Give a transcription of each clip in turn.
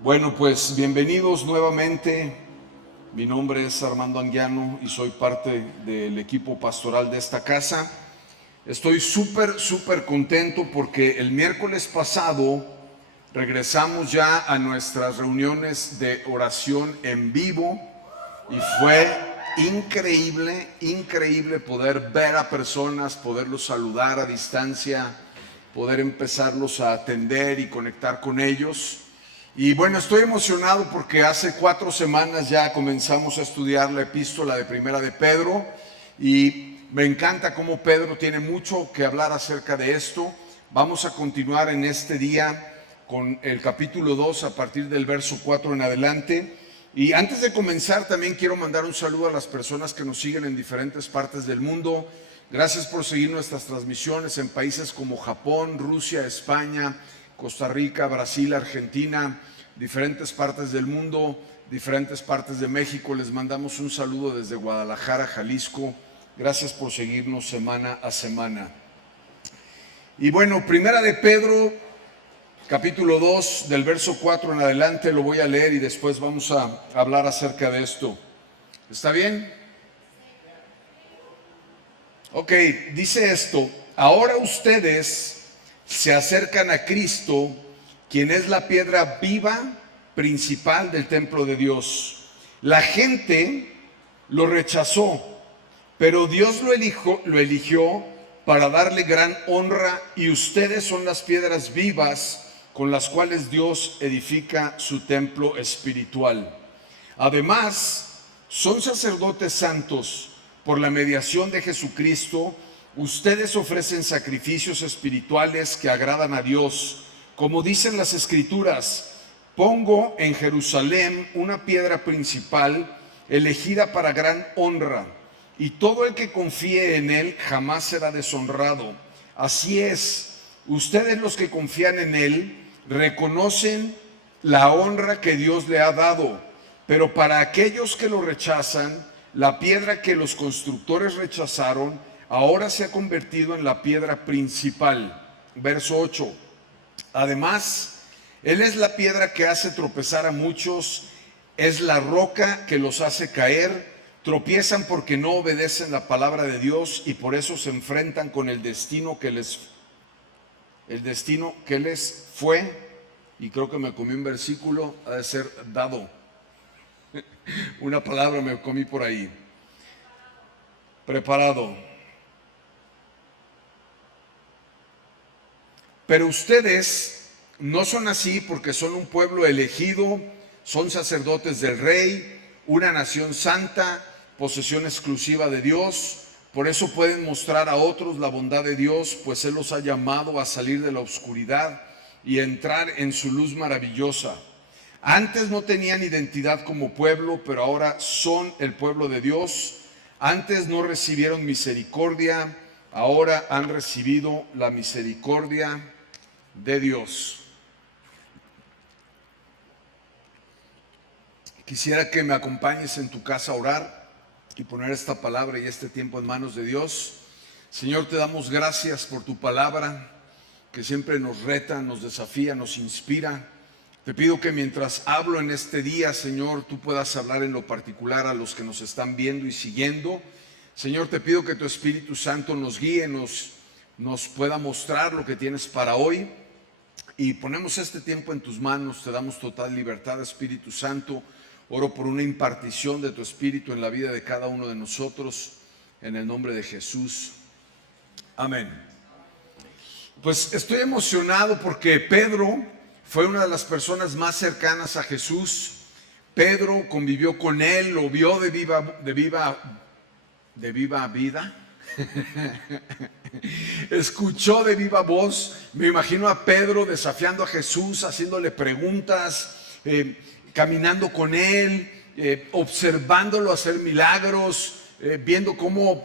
Bueno, pues bienvenidos nuevamente. Mi nombre es Armando Anguiano y soy parte del equipo pastoral de esta casa. Estoy súper contento porque el miércoles pasado regresamos ya a nuestras reuniones de oración en vivo y fue increíble poder ver a personas, poderlos saludar a distancia, poder empezarlos a atender y conectar con ellos. Y bueno, estoy emocionado porque hace 4 semanas ya comenzamos a estudiar la epístola de Primera de Pedro y me encanta cómo Pedro tiene mucho que hablar acerca de esto. Vamos a continuar en este día con el capítulo 2 a partir del verso 4 en adelante. Y antes de comenzar también quiero mandar un saludo a las personas que nos siguen en diferentes partes del mundo. Gracias por seguir nuestras transmisiones en países como Japón, Rusia, España, Costa Rica, Brasil, Argentina, diferentes partes del mundo, diferentes partes de México. Les mandamos un saludo desde Guadalajara, Jalisco. Gracias por seguirnos semana a semana. Y bueno, Primera de Pedro, capítulo 2, del verso 4 en adelante, lo voy a leer y después vamos a hablar acerca de esto. ¿Está bien? Ok, dice esto: ahora ustedes se acercan a Cristo, quien es la piedra viva principal del templo de Dios. La gente lo rechazó, pero Dios lo eligió para darle gran honra, y ustedes son las piedras vivas con las cuales Dios edifica su templo espiritual. Además, son sacerdotes santos. Por la mediación de Jesucristo, ustedes ofrecen sacrificios espirituales que agradan a Dios. Como dicen las Escrituras: pongo en Jerusalén una piedra principal, elegida para gran honra, y todo el que confíe en él jamás será deshonrado. Así es, ustedes, los que confían en él, reconocen la honra que Dios le ha dado. Pero para aquellos que lo rechazan, la piedra que los constructores rechazaron ahora se ha convertido en la piedra principal. Verso 8. Además, Él es la piedra que hace tropezar a muchos, es la roca que los hace caer. Tropiezan porque no obedecen la palabra de Dios y por eso se enfrentan con el destino que les fue, y creo que me comí un versículo, ha de ser dado. Una palabra me comí por ahí. Preparado. Pero ustedes no son así, porque son un pueblo elegido, son sacerdotes del Rey, una nación santa, posesión exclusiva de Dios. Por eso pueden mostrar a otros la bondad de Dios, pues Él los ha llamado a salir de la oscuridad y entrar en su luz maravillosa. Antes no tenían identidad como pueblo, pero ahora son el pueblo de Dios. Antes no recibieron misericordia, ahora han recibido la misericordia de Dios. Quisiera que me acompañes en tu casa a orar y poner esta palabra y este tiempo en manos de Dios. Señor, te damos gracias por tu palabra, que siempre nos reta, nos desafía, nos inspira. Te pido que mientras hablo en este día, Señor, tú puedas hablar en lo particular a los que nos están viendo y siguiendo. Señor, te pido que tu Espíritu Santo nos guíe, nos pueda mostrar lo que tienes para hoy. Y ponemos este tiempo en tus manos, te damos total libertad, Espíritu Santo. Oro por una impartición de tu Espíritu en la vida de cada uno de nosotros, en el nombre de Jesús. Amén. Pues estoy emocionado porque Pedro fue una de las personas más cercanas a Jesús. Pedro convivió con él, lo vio de viva vida. Escuchó de viva voz. Me imagino a Pedro desafiando a Jesús, haciéndole preguntas, caminando con él, observándolo hacer milagros, viendo cómo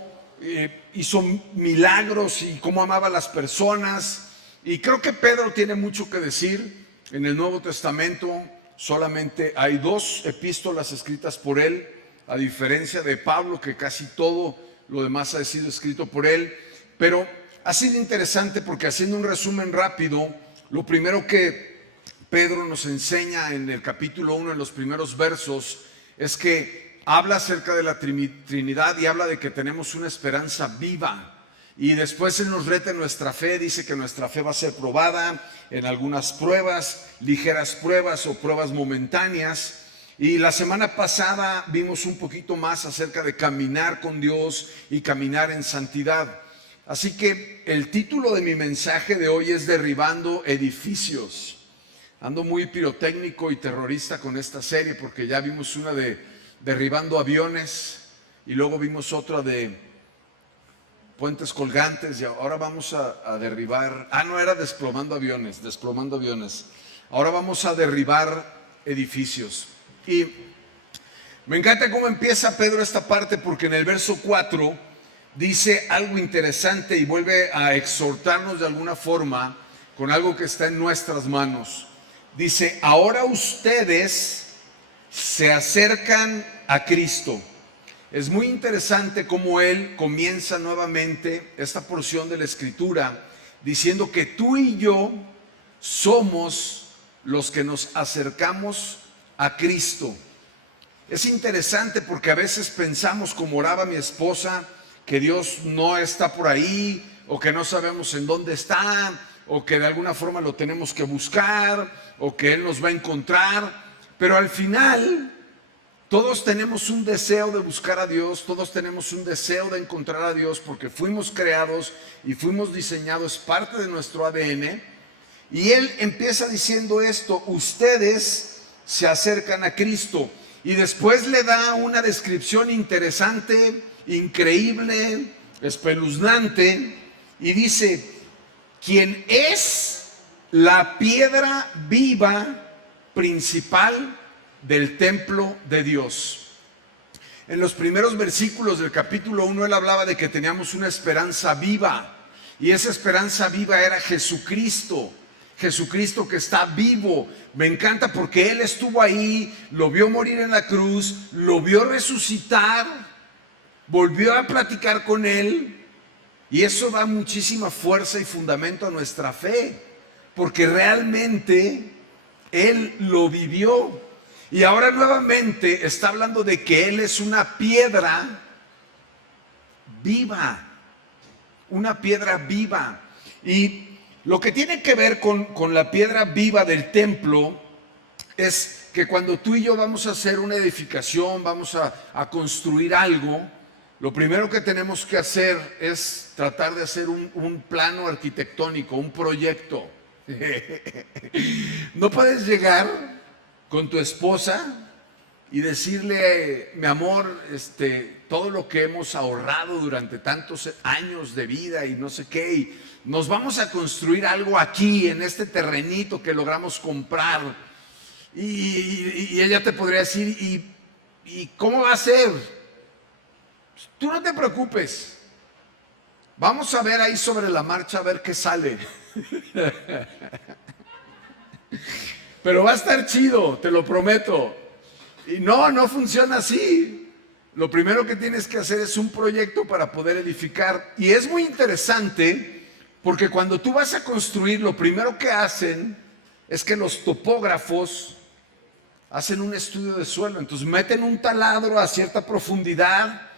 hizo milagros y cómo amaba a las personas. Y creo que Pedro tiene mucho que decir. En el Nuevo Testamento solamente hay 2 epístolas escritas por él, a diferencia de Pablo, que casi todo lo demás ha sido escrito por él. Pero ha sido interesante porque, haciendo un resumen rápido, lo primero que Pedro nos enseña en el capítulo 1, en los primeros versos, es que habla acerca de la Trinidad y habla de que tenemos una esperanza viva. Y después Él nos reta en nuestra fe, dice que nuestra fe va a ser probada en algunas pruebas, ligeras pruebas o pruebas momentáneas. Y la semana pasada vimos un poquito más acerca de caminar con Dios y caminar en santidad. Así que el título de mi mensaje de hoy es Derribando Edificios. Ando muy pirotécnico y terrorista con esta serie porque ya vimos una de derribando aviones y luego vimos otra de puentes colgantes y ahora vamos a derribar, no era desplomando aviones. Ahora vamos a derribar edificios. Y me encanta cómo empieza Pedro esta parte porque en el verso 4 dice algo interesante y vuelve a exhortarnos de alguna forma con algo que está en nuestras manos. Dice, ahora ustedes se acercan a Cristo. Es muy interesante cómo él comienza nuevamente esta porción de la Escritura diciendo que tú y yo somos los que nos acercamos a Cristo. Es interesante porque a veces pensamos, como oraba mi esposa, que Dios no está por ahí o que no sabemos en dónde está o que de alguna forma lo tenemos que buscar o que Él nos va a encontrar, pero al final todos tenemos un deseo de buscar a Dios, todos tenemos un deseo de encontrar a Dios porque fuimos creados y fuimos diseñados, parte de nuestro ADN. Y Él empieza diciendo esto, ustedes se acercan a Cristo, y después le da una descripción interesante, increíble, espeluznante, y dice, quien es la piedra viva principal del templo de Dios. En los primeros versículos del capítulo 1 él hablaba de que teníamos una esperanza viva, y esa esperanza viva era Jesucristo. Jesucristo que está vivo. Me encanta porque Él estuvo ahí, lo vio morir en la cruz, lo vio resucitar, volvió a platicar con Él, y eso da muchísima fuerza y fundamento a nuestra fe, porque realmente Él lo vivió. Y ahora nuevamente está hablando de que Él es una piedra viva, una piedra viva. Y lo que tiene que ver con la piedra viva del templo es que cuando tú y yo vamos a hacer una edificación, vamos a construir algo, lo primero que tenemos que hacer es tratar de hacer un plano arquitectónico, un proyecto. No puedes llegar con tu esposa y decirle, mi amor, todo lo que hemos ahorrado durante tantos años de vida y no sé qué, y nos vamos a construir algo aquí en este terrenito que logramos comprar. Y ella te podría decir, ¿y cómo va a ser? Tú no te preocupes, vamos a ver ahí sobre la marcha a ver qué sale. Pero va a estar chido, te lo prometo. Y no funciona así. Lo primero que tienes que hacer es un proyecto para poder edificar. Y es muy interesante porque cuando tú vas a construir, lo primero que hacen es que los topógrafos hacen un estudio de suelo. Entonces meten un taladro a cierta profundidad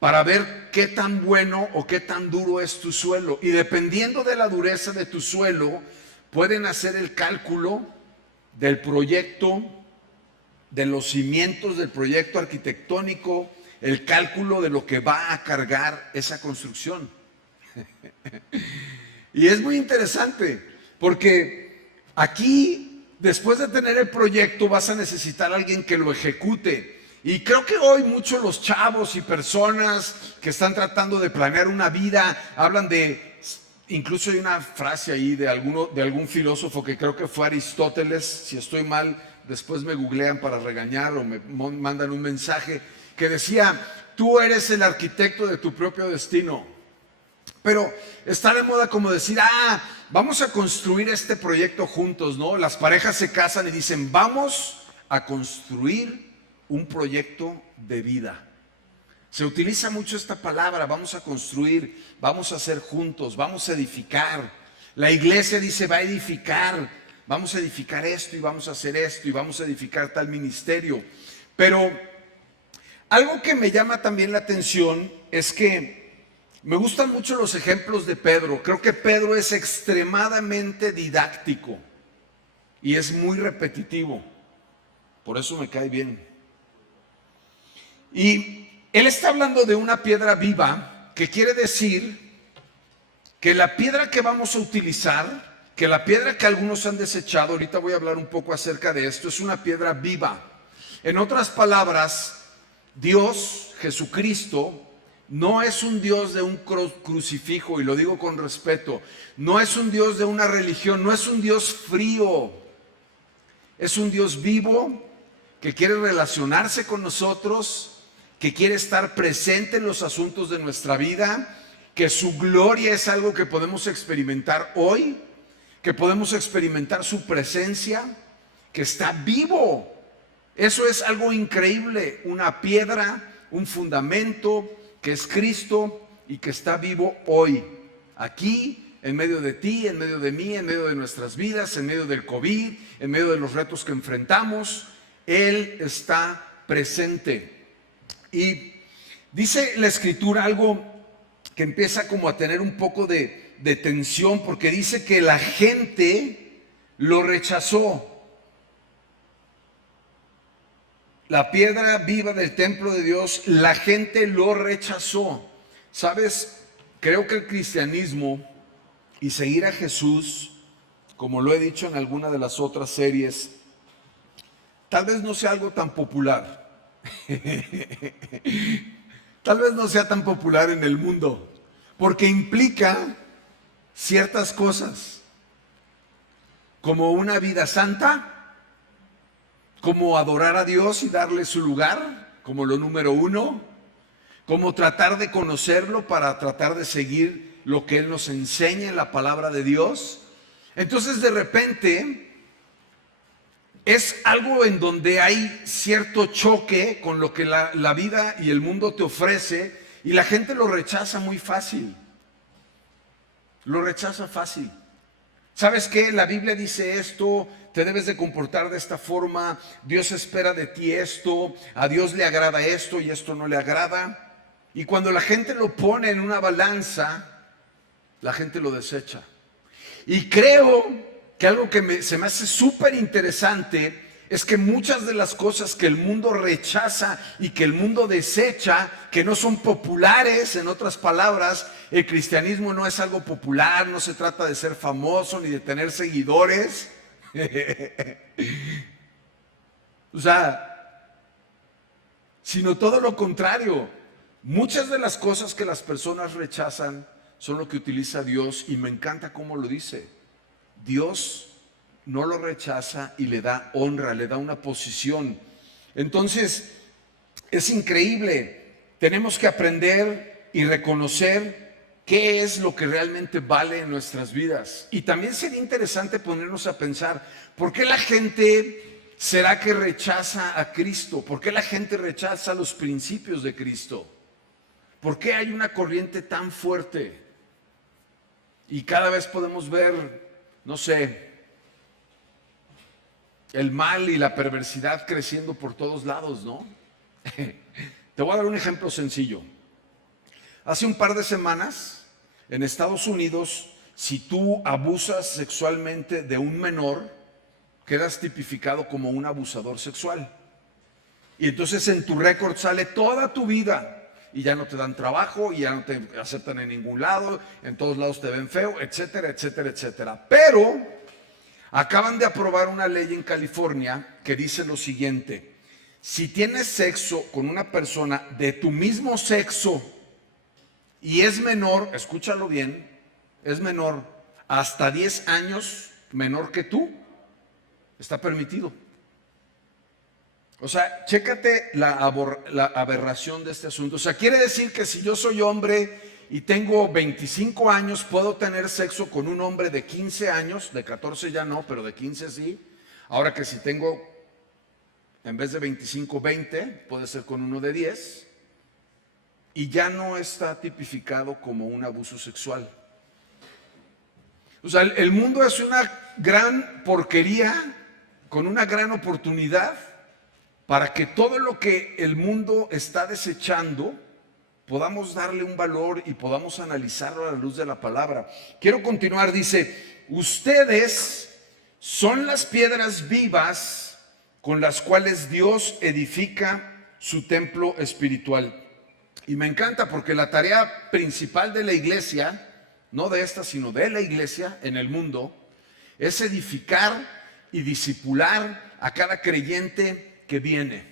para ver qué tan bueno o qué tan duro es tu suelo. Y dependiendo de la dureza de tu suelo, pueden hacer el cálculo del proyecto, de los cimientos del proyecto arquitectónico, el cálculo de lo que va a cargar esa construcción. Y es muy interesante porque aquí, después de tener el proyecto, vas a necesitar a alguien que lo ejecute. Y creo que hoy muchos los chavos y personas que están tratando de planear una vida hablan de, incluso hay una frase ahí de algún filósofo que creo que fue Aristóteles, si estoy mal, después me googlean para regañar o me mandan un mensaje, que decía, tú eres el arquitecto de tu propio destino. Pero está de moda como decir, vamos a construir este proyecto juntos, ¿no? Las parejas se casan y dicen, vamos a construir un proyecto de vida. Se utiliza mucho esta palabra, vamos a construir, vamos a hacer juntos, vamos a edificar. La iglesia dice, va a edificar, vamos a edificar esto y vamos a hacer esto y vamos a edificar tal ministerio. Pero algo que me llama también la atención es que me gustan mucho los ejemplos de Pedro. Creo que Pedro es extremadamente didáctico y es muy repetitivo. Por eso me cae bien. Y él está hablando de una piedra viva, que quiere decir que la piedra que vamos a utilizar, que la piedra que algunos han desechado, ahorita voy a hablar un poco acerca de esto, es una piedra viva. En otras palabras, Dios, Jesucristo, no es un Dios de un crucifijo, y lo digo con respeto, no es un Dios de una religión, no es un Dios frío, es un Dios vivo que quiere relacionarse con nosotros, que quiere estar presente en los asuntos de nuestra vida, que su gloria es algo que podemos experimentar hoy, que podemos experimentar su presencia, que está vivo. Eso es algo increíble, una piedra, un fundamento que es Cristo y que está vivo hoy, aquí, en medio de ti, en medio de mí, en medio de nuestras vidas, en medio del COVID, en medio de los retos que enfrentamos. Él está presente. Y dice la Escritura algo que empieza como a tener un poco de tensión, porque dice que la gente lo rechazó. La piedra viva del templo de Dios, la gente lo rechazó. ¿Sabes? Creo que el cristianismo y seguir a Jesús, como lo he dicho en alguna de las otras series, tal vez no sea algo tan popular. Tal vez no sea tan popular en el mundo, porque implica ciertas cosas, como una vida santa, como adorar a Dios y darle su lugar como lo número uno, como tratar de conocerlo para tratar de seguir lo que Él nos enseña en la palabra de Dios. Entonces de repente es algo en donde hay cierto choque con lo que la vida y el mundo te ofrece, y la gente lo rechaza muy fácil. Lo rechaza fácil. ¿Sabes qué? La Biblia dice esto, te debes de comportar de esta forma, Dios espera de ti esto, a Dios le agrada esto y esto no le agrada. Y cuando la gente lo pone en una balanza, la gente lo desecha. Y creo que algo que se me hace súper interesante es que muchas de las cosas que el mundo rechaza y que el mundo desecha, que no son populares, en otras palabras, el cristianismo no es algo popular, no se trata de ser famoso ni de tener seguidores. O sea, sino todo lo contrario. Muchas de las cosas que las personas rechazan son lo que utiliza Dios, y me encanta cómo lo dice. Dios no lo rechaza y le da honra, le da una posición. Entonces, es increíble. Tenemos que aprender y reconocer qué es lo que realmente vale en nuestras vidas. Y también sería interesante ponernos a pensar, ¿por qué la gente será que rechaza a Cristo? ¿Por qué la gente rechaza los principios de Cristo? ¿Por qué hay una corriente tan fuerte? Y cada vez podemos ver, no sé, el mal y la perversidad creciendo por todos lados, ¿no? Te voy a dar un ejemplo sencillo. Hace un par de semanas, en Estados Unidos, si tú abusas sexualmente de un menor, quedas tipificado como un abusador sexual. Y entonces en tu récord sale toda tu vida. Y ya no te dan trabajo, y ya no te aceptan en ningún lado, en todos lados te ven feo, etcétera, etcétera, etcétera. Pero acaban de aprobar una ley en California que dice lo siguiente: si tienes sexo con una persona de tu mismo sexo y es menor, escúchalo bien, es menor hasta 10 años menor que tú, está permitido. O sea, chécate la aberración de este asunto. O sea, quiere decir que si yo soy hombre y tengo 25 años, puedo tener sexo con un hombre de 15 años, de 14 ya no, pero de 15 sí. Ahora que si tengo, en vez de 25, 20, puede ser con uno de 10. Y ya no está tipificado como un abuso sexual. O sea, el mundo es una gran porquería con una gran oportunidad para que todo lo que el mundo está desechando podamos darle un valor y podamos analizarlo a la luz de la palabra. Quiero continuar, dice, ustedes son las piedras vivas con las cuales Dios edifica su templo espiritual. Y me encanta porque la tarea principal de la iglesia, no de esta, sino de la iglesia en el mundo, es edificar y discipular a cada creyente que viene.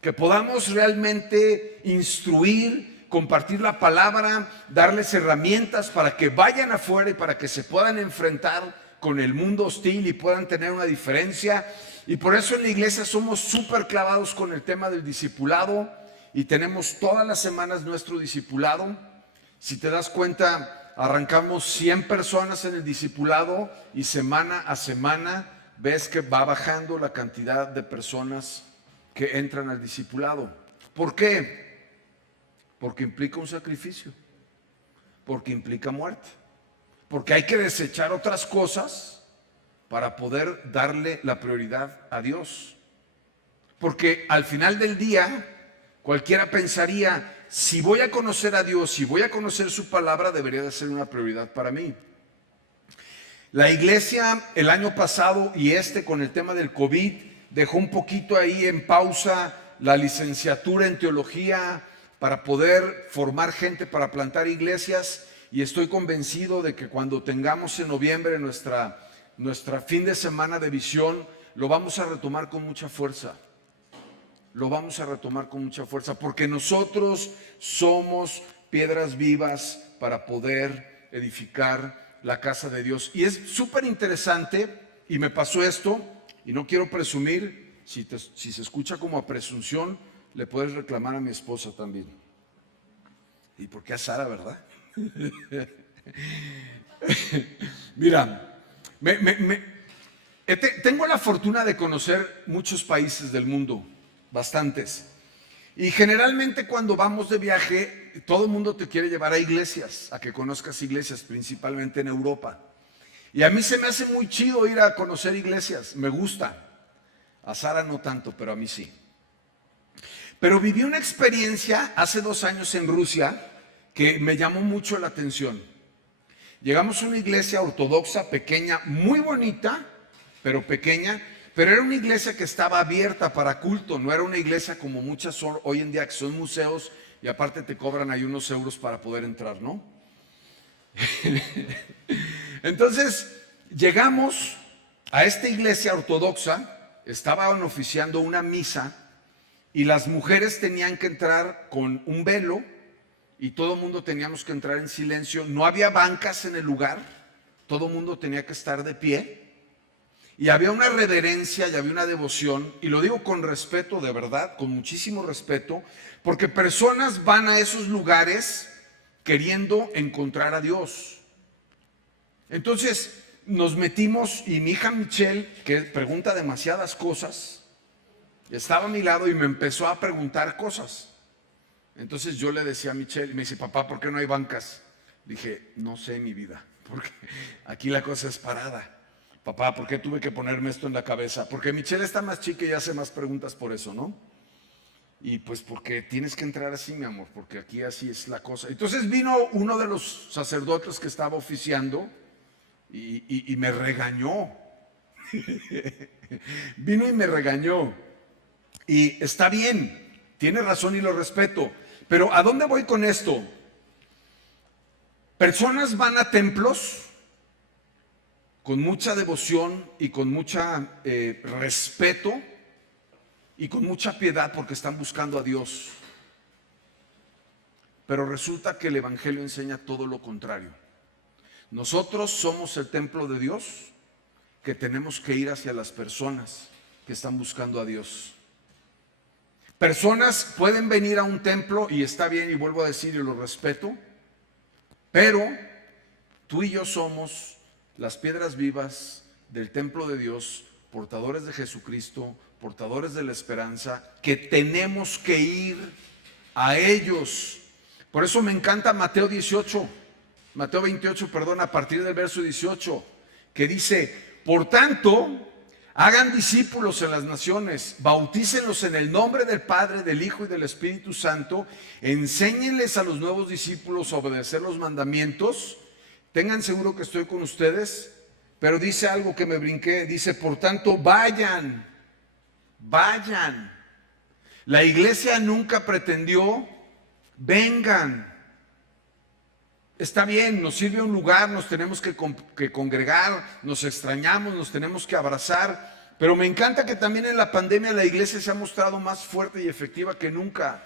Que podamos realmente instruir, compartir la palabra, darles herramientas para que vayan afuera y para que se puedan enfrentar con el mundo hostil y puedan tener una diferencia. Y por eso en la iglesia somos súper clavados con el tema del discipulado y tenemos todas las semanas nuestro discipulado. Si te das cuenta, arrancamos 100 personas en el discipulado y semana a semana ves que va bajando la cantidad de personas que entran al discipulado. ¿Por qué? Porque implica un sacrificio, porque implica muerte, porque hay que desechar otras cosas para poder darle la prioridad a Dios. Porque al final del día, cualquiera pensaría, si voy a conocer a Dios, si voy a conocer su palabra, debería de ser una prioridad para mí. La iglesia el año pasado y con el tema del COVID dejó un poquito ahí en pausa la licenciatura en teología para poder formar gente para plantar iglesias, y estoy convencido de que cuando tengamos en noviembre nuestra fin de semana de visión, lo vamos a retomar con mucha fuerza. Lo vamos a retomar con mucha fuerza porque nosotros somos piedras vivas para poder edificar la casa de Dios. Y es súper interesante, y me pasó esto, y no quiero presumir, si se escucha como a presunción, le puedes reclamar a mi esposa también. ¿Y por qué a Sara, verdad? Mira, tengo la fortuna de conocer muchos países del mundo, bastantes. Y generalmente cuando vamos de viaje, todo el mundo te quiere llevar a iglesias, a que conozcas iglesias, principalmente en Europa. Y a mí se me hace muy chido ir a conocer iglesias, me gusta. A Sara no tanto, pero a mí sí. Pero viví una experiencia hace 2 años en Rusia que me llamó mucho la atención. Llegamos a una iglesia ortodoxa pequeña, muy bonita, pero pequeña, pero era una iglesia que estaba abierta para culto, no era una iglesia como muchas son hoy en día que son museos y aparte te cobran ahí unos euros para poder entrar, ¿no? Entonces, llegamos a esta iglesia ortodoxa, estaban oficiando una misa y las mujeres tenían que entrar con un velo y todo el mundo teníamos que entrar en silencio. No había bancas en el lugar, todo el mundo tenía que estar de pie y había una reverencia y había una devoción, y lo digo con respeto, de verdad, con muchísimo respeto, porque personas van a esos lugares queriendo encontrar a Dios. Entonces nos metimos y mi hija Michelle, que pregunta demasiadas cosas, estaba a mi lado y me empezó a preguntar cosas. Entonces yo le decía a Michelle, y me dice, papá, ¿por qué no hay bancas? Dije, no sé, mi vida, porque aquí la cosa es parada. Papá, ¿por qué tuve que ponerme esto en la cabeza? Porque Michelle está más chica y hace más preguntas por eso, ¿no? Y pues porque tienes que entrar así, mi amor, porque aquí así es la cosa. Entonces vino uno de los sacerdotes que estaba oficiando y me regañó. Vino y me regañó. Y está bien, tiene razón y lo respeto. Pero ¿a dónde voy con esto? Personas van a templos con mucha devoción y con mucho respeto y con mucha piedad porque están buscando a Dios. Pero resulta que el Evangelio enseña todo lo contrario. Nosotros somos el templo de Dios que tenemos que ir hacia las personas que están buscando a Dios. Personas pueden venir a un templo y está bien, y vuelvo a decir y lo respeto, pero tú y yo somos las piedras vivas del templo de Dios, portadores de Jesucristo, portadores de la esperanza, que tenemos que ir a ellos. Por eso me encanta Mateo 18. Mateo 28, perdón, a partir del verso 18, que dice: por tanto, hagan discípulos en las naciones, bautícenlos en el nombre del Padre, del Hijo y del Espíritu Santo, enséñenles a los nuevos discípulos a obedecer los mandamientos. Tengan seguro que estoy con ustedes, pero dice algo que me brinqué, dice: por tanto, vayan. La iglesia nunca pretendió, vengan. Está bien, nos sirve un lugar, nos tenemos que congregar, nos extrañamos, nos tenemos que abrazar, pero me encanta que también en la pandemia la iglesia se ha mostrado más fuerte y efectiva que nunca,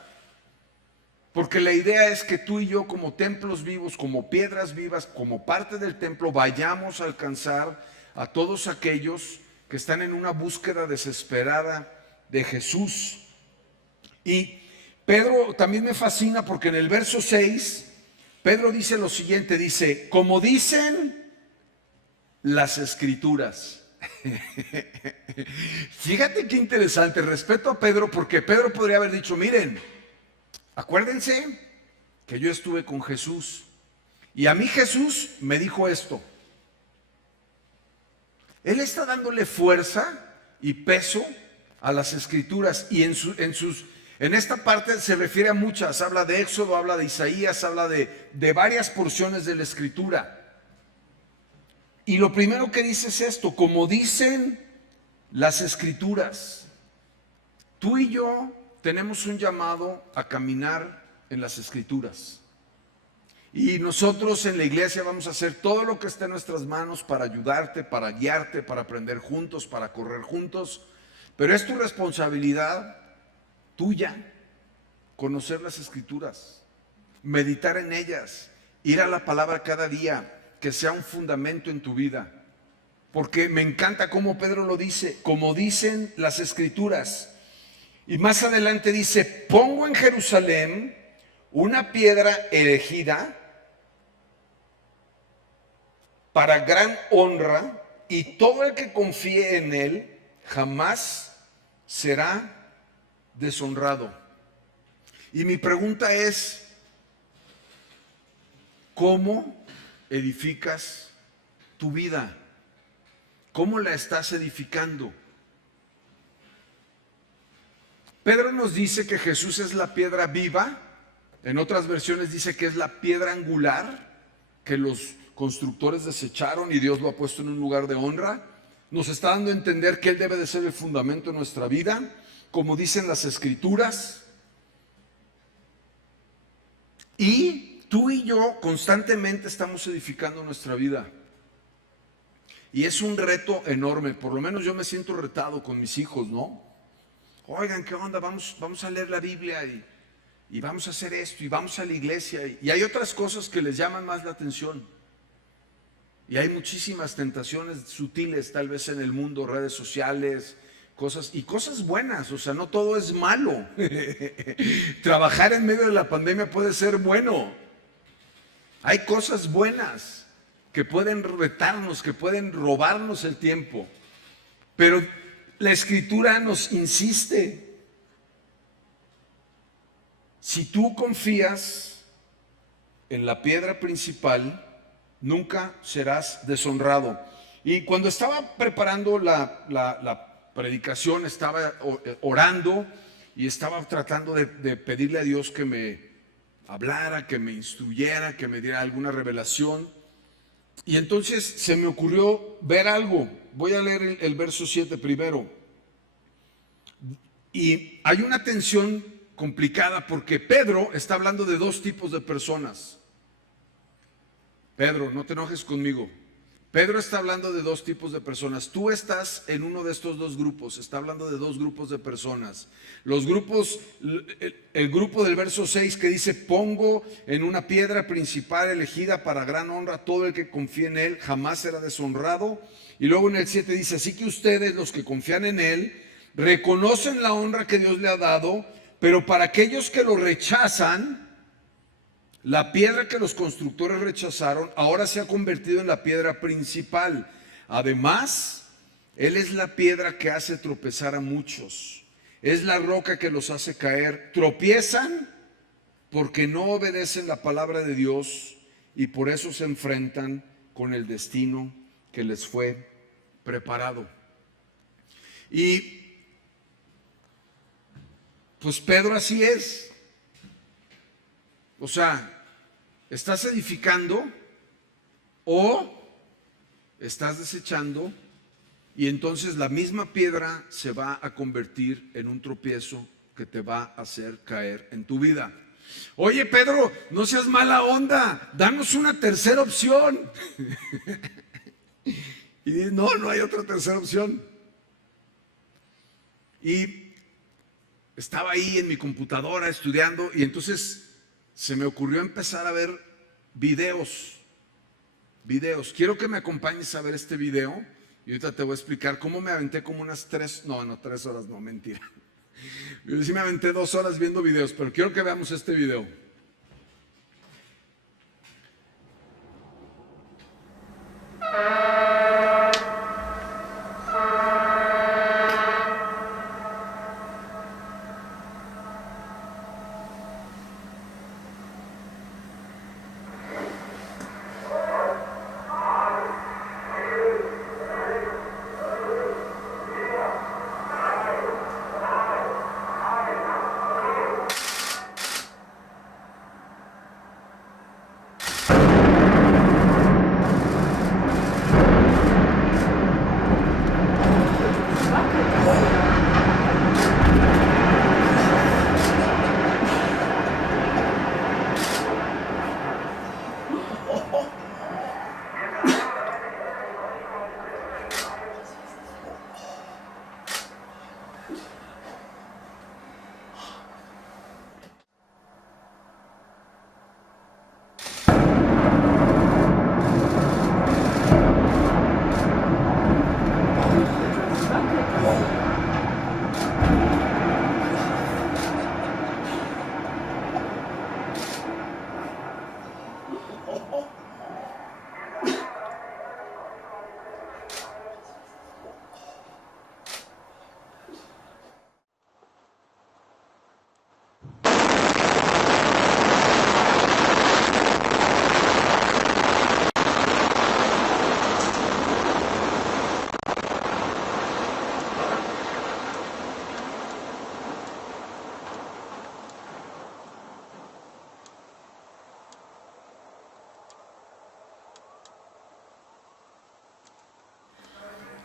porque la idea es que tú y yo, como templos vivos, como piedras vivas, como parte del templo, vayamos a alcanzar a todos aquellos que están en una búsqueda desesperada de Jesús. Y Pedro también me fascina porque en el verso 6 Pedro dice lo siguiente, dice: como dicen las Escrituras. Fíjate qué interesante, respeto a Pedro, porque Pedro podría haber dicho: miren, acuérdense que yo estuve con Jesús y a mí Jesús me dijo esto. Él está dándole fuerza y peso a las Escrituras, y en esta parte se refiere a muchas, habla de Éxodo, habla de Isaías, habla de varias porciones de la Escritura. Y lo primero que dice es esto: como dicen las Escrituras. Tú y yo tenemos un llamado a caminar en las Escrituras. Y nosotros en la iglesia vamos a hacer todo lo que esté en nuestras manos para ayudarte, para guiarte, para aprender juntos, para correr juntos. Pero es tu responsabilidad tuya conocer las Escrituras, meditar en ellas, ir a la palabra cada día, que sea un fundamento en tu vida. Porque me encanta cómo Pedro lo dice: como dicen las Escrituras. Y más adelante dice: pongo en Jerusalén una piedra elegida para gran honra, y todo el que confíe en él jamás será deshonrado. Y mi pregunta es: ¿cómo edificas tu vida? ¿Cómo la estás edificando? Pedro nos dice que Jesús es la piedra viva. En otras versiones dice que es la piedra angular que los constructores desecharon y Dios lo ha puesto en un lugar de honra. Nos está dando a entender que Él debe de ser el fundamento de nuestra vida, como dicen las Escrituras. Y tú y yo constantemente estamos edificando nuestra vida. Y es un reto enorme. Por lo menos yo me siento retado con mis hijos, ¿no? Oigan, ¿qué onda? Vamos a leer la Biblia y vamos a hacer esto y vamos a la iglesia. Y hay otras cosas que les llaman más la atención. Y hay muchísimas tentaciones sutiles tal vez en el mundo, redes sociales, cosas buenas. O sea, no todo es malo. Trabajar en medio de la pandemia puede ser bueno. Hay cosas buenas que pueden retarnos, que pueden robarnos el tiempo. Pero la Escritura nos insiste: si tú confías en la piedra principal, nunca serás deshonrado. Y cuando estaba preparando la predicación, estaba orando y estaba tratando de pedirle a Dios que me hablara, que me instruyera, que me diera alguna revelación. Y entonces se me ocurrió ver algo. Voy a leer el verso 7 primero. Y hay una tensión complicada porque Pedro está hablando de dos tipos de personas. Pedro, no te enojes conmigo. Pedro está hablando de dos tipos de personas. Tú estás en uno de estos dos grupos. Está hablando de dos grupos de personas. Los grupos, el grupo del verso 6 que dice: pongo en una piedra principal elegida para gran honra, todo el que confíe en él jamás será deshonrado. Y luego en el 7 dice: así que ustedes, los que confían en él, reconocen la honra que Dios le ha dado, pero para aquellos que lo rechazan, la piedra que los constructores rechazaron ahora se ha convertido en la piedra principal. Además, Él es la piedra que hace tropezar a muchos. Es la roca que los hace caer. Tropiezan porque no obedecen la palabra de Dios y por eso se enfrentan con el destino que les fue preparado. Y pues Pedro así es. O sea, ¿estás edificando o estás desechando? Y entonces la misma piedra se va a convertir en un tropiezo que te va a hacer caer en tu vida. Oye, Pedro, no seas mala onda, danos una tercera opción. Y dice, no, no hay otra tercera opción. Y estaba ahí en mi computadora estudiando y entonces se me ocurrió empezar a ver videos. Quiero que me acompañes a ver este video y ahorita te voy a explicar cómo me aventé como unas 3 horas, no, mentira. Yo sí me aventé 2 horas viendo videos, pero quiero que veamos este video.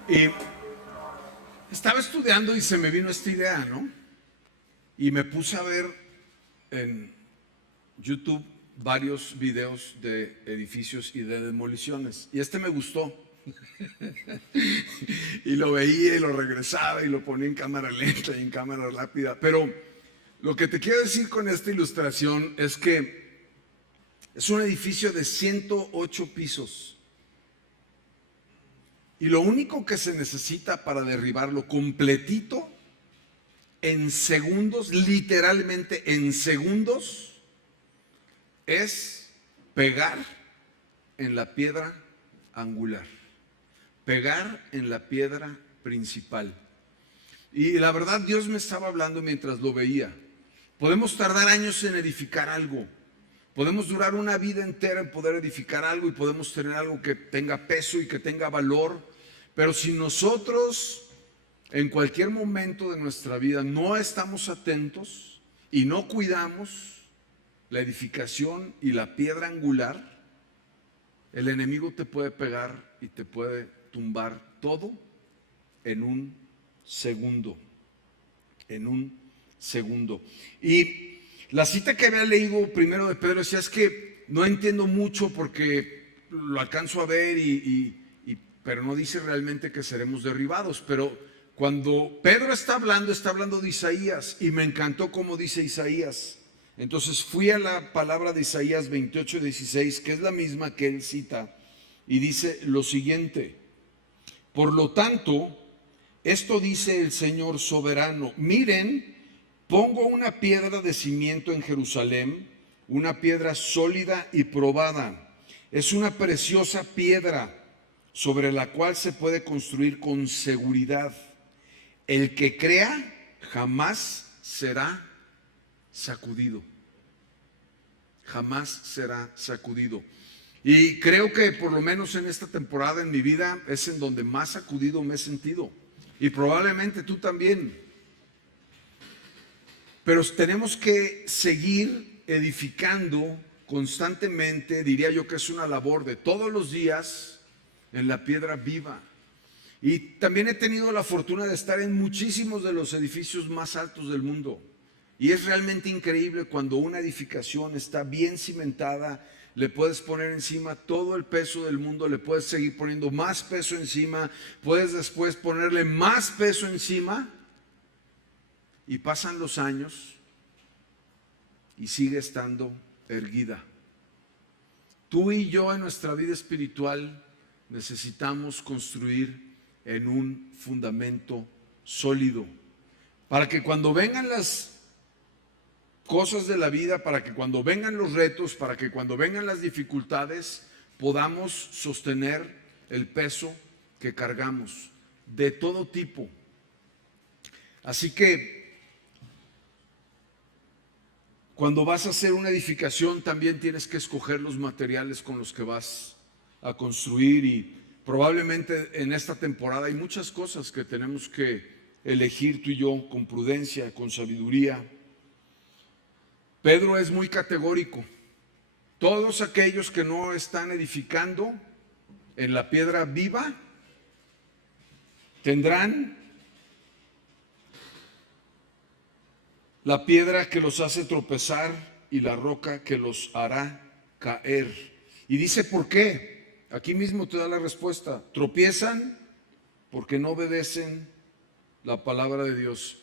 Y estaba estudiando y se me vino esta idea, ¿no? Y me puse a ver en YouTube varios videos de edificios y de demoliciones. Y este me gustó. Y lo veía y lo regresaba y lo ponía en cámara lenta y en cámara rápida. Pero lo que te quiero decir con esta ilustración es que es un edificio de 108 pisos. Y lo único que se necesita para derribarlo completito, en segundos, literalmente en segundos, es pegar en la piedra angular, pegar en la piedra principal. Y la verdad, Dios me estaba hablando mientras lo veía. Podemos tardar años en edificar algo. Podemos durar una vida entera en poder edificar algo y podemos tener algo que tenga peso y que tenga valor. Pero si nosotros en cualquier momento de nuestra vida no estamos atentos y no cuidamos la edificación y la piedra angular, el enemigo te puede pegar y te puede tumbar todo en un segundo. En un segundo. Y la cita que había leído primero de Pedro decía, es que no entiendo mucho porque lo alcanzo a ver pero no dice realmente que seremos derribados. Pero cuando Pedro está hablando de Isaías, y me encantó cómo dice Isaías. Entonces fui a la palabra de Isaías 28:16, que es la misma que él cita, y dice lo siguiente: por lo tanto, esto dice el Señor soberano, miren, pongo una piedra de cimiento en Jerusalén, una piedra sólida y probada. Es una preciosa piedra sobre la cual se puede construir con seguridad. El que crea jamás será sacudido. Jamás será sacudido. Y creo que por lo menos en esta temporada en mi vida es en donde más sacudido me he sentido. Y probablemente tú también. Pero tenemos que seguir edificando constantemente, diría yo que es una labor de todos los días en la piedra viva. Y también he tenido la fortuna de estar en muchísimos de los edificios más altos del mundo. Y es realmente increíble cuando una edificación está bien cimentada, le puedes poner encima todo el peso del mundo, le puedes seguir poniendo más peso encima, puedes después ponerle más peso encima y pasan los años y sigue estando erguida. Tú y yo en nuestra vida espiritual necesitamos construir en un fundamento sólido para que cuando vengan las cosas de la vida, para que cuando vengan los retos, para que cuando vengan las dificultades, podamos sostener el peso que cargamos de todo tipo. Así que cuando vas a hacer una edificación también tienes que escoger los materiales con los que vas a construir, y probablemente en esta temporada hay muchas cosas que tenemos que elegir tú y yo con prudencia, con sabiduría. Pedro es muy categórico. Todos aquellos que no están edificando en la piedra viva tendrán la piedra que los hace tropezar y la roca que los hará caer. Y dice ¿por qué? Aquí mismo te da la respuesta. Tropiezan porque no obedecen la palabra de Dios.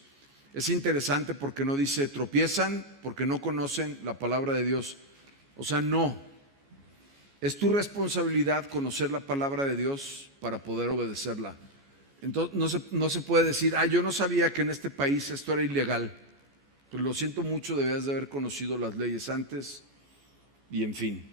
Es interesante porque no dice tropiezan porque no conocen la palabra de Dios. O sea, no. Es tu responsabilidad conocer la palabra de Dios para poder obedecerla. Entonces no se puede decir, yo no sabía que en este país esto era ilegal. Pues lo siento mucho, debes de haber conocido las leyes antes y en fin.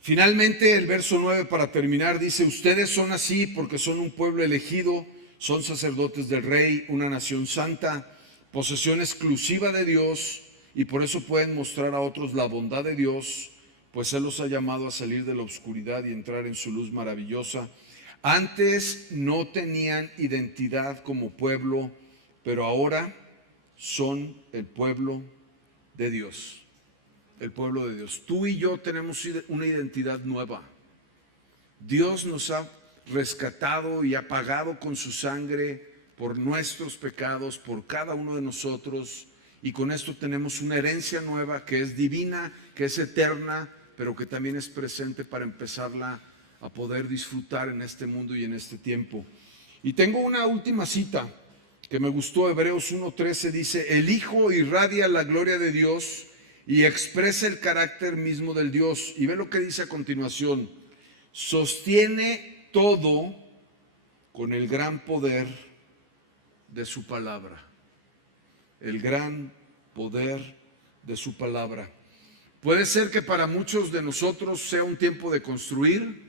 Finalmente el verso 9 para terminar dice, ustedes son así porque son un pueblo elegido, son sacerdotes del Rey, una nación santa, posesión exclusiva de Dios, y por eso pueden mostrar a otros la bondad de Dios, pues Él los ha llamado a salir de la oscuridad y entrar en su luz maravillosa. Antes no tenían identidad como pueblo, pero ahora son el pueblo de Dios. El pueblo de Dios. Tú y yo tenemos una identidad nueva. Dios nos ha rescatado y ha pagado con su sangre por nuestros pecados, por cada uno de nosotros, y con esto tenemos una herencia nueva que es divina, que es eterna, pero que también es presente para empezarla a poder disfrutar en este mundo y en este tiempo. Y tengo una última cita que me gustó. Hebreos 1:13 dice, el Hijo irradia la gloria de Dios y expresa el carácter mismo del Dios. Y ve lo que dice a continuación, sostiene todo con el gran poder de su palabra. El gran poder de su palabra. Puede ser que para muchos de nosotros sea un tiempo de construir,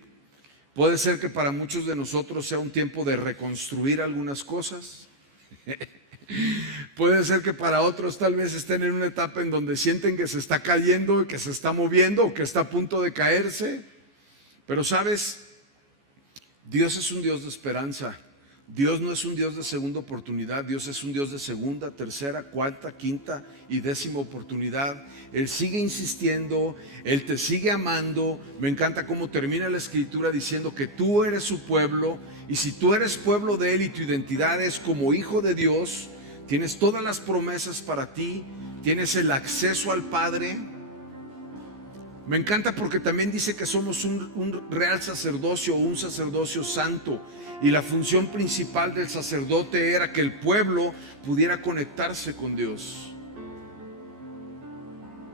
puede ser que para muchos de nosotros sea un tiempo de reconstruir algunas cosas. Puede ser que para otros tal vez estén en una etapa en donde sienten que se está cayendo, que se está moviendo o que está a punto de caerse. Pero sabes, Dios es un Dios de esperanza. Dios no es un Dios de segunda oportunidad. Dios es un Dios de segunda, tercera, cuarta, quinta y décima oportunidad. Él sigue insistiendo, Él te sigue amando. Me encanta cómo termina la escritura diciendo que tú eres su pueblo, y si tú eres pueblo de Él y tu identidad es como hijo de Dios, tienes todas las promesas para ti, tienes el acceso al Padre. Me encanta porque también dice que somos un real sacerdocio, un sacerdocio santo, y la función principal del sacerdote era que el pueblo pudiera conectarse con Dios.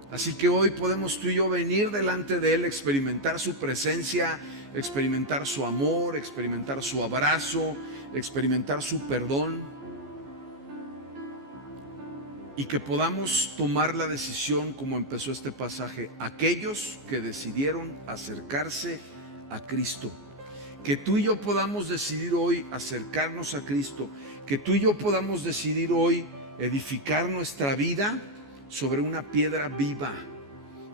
Así que hoy podemos tú y yo venir delante de Él, experimentar su presencia, experimentar su amor, experimentar su abrazo, experimentar su perdón, y que podamos tomar la decisión como empezó este pasaje, aquellos que decidieron acercarse a Cristo. Que tú y yo podamos decidir hoy acercarnos a Cristo, que tú y yo podamos decidir hoy edificar nuestra vida sobre una piedra viva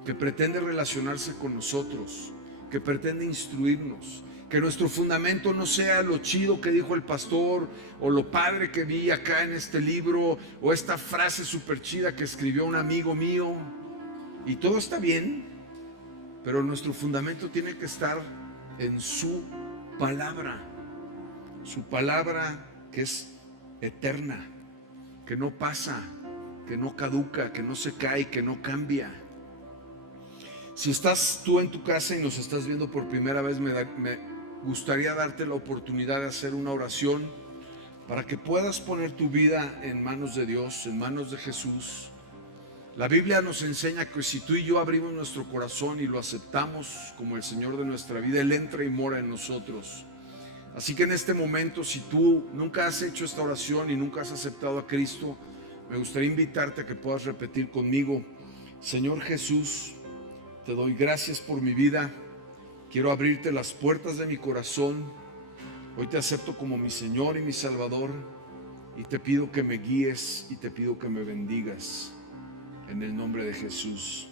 que pretende relacionarse con nosotros, que pretende instruirnos. Que nuestro fundamento no sea lo chido que dijo el pastor, o lo padre que vi acá en este libro, o esta frase súper chida que escribió un amigo mío. Y todo está bien, pero nuestro fundamento tiene que estar en su palabra. Su palabra que es eterna, que no pasa, que no caduca, que no se cae, que no cambia. Si estás tú en tu casa y nos estás viendo por primera vez, me gustaría darte la oportunidad de hacer una oración para que puedas poner tu vida en manos de Dios, en manos de Jesús. La Biblia nos enseña que si tú y yo abrimos nuestro corazón y lo aceptamos como el Señor de nuestra vida, Él entra y mora en nosotros. Así que en este momento, si tú nunca has hecho esta oración y nunca has aceptado a Cristo, me gustaría invitarte a que puedas repetir conmigo: Señor Jesús, te doy gracias por mi vida. Quiero abrirte las puertas de mi corazón. Hoy te acepto como mi Señor y mi Salvador, y te pido que me guíes y te pido que me bendigas en el nombre de Jesús.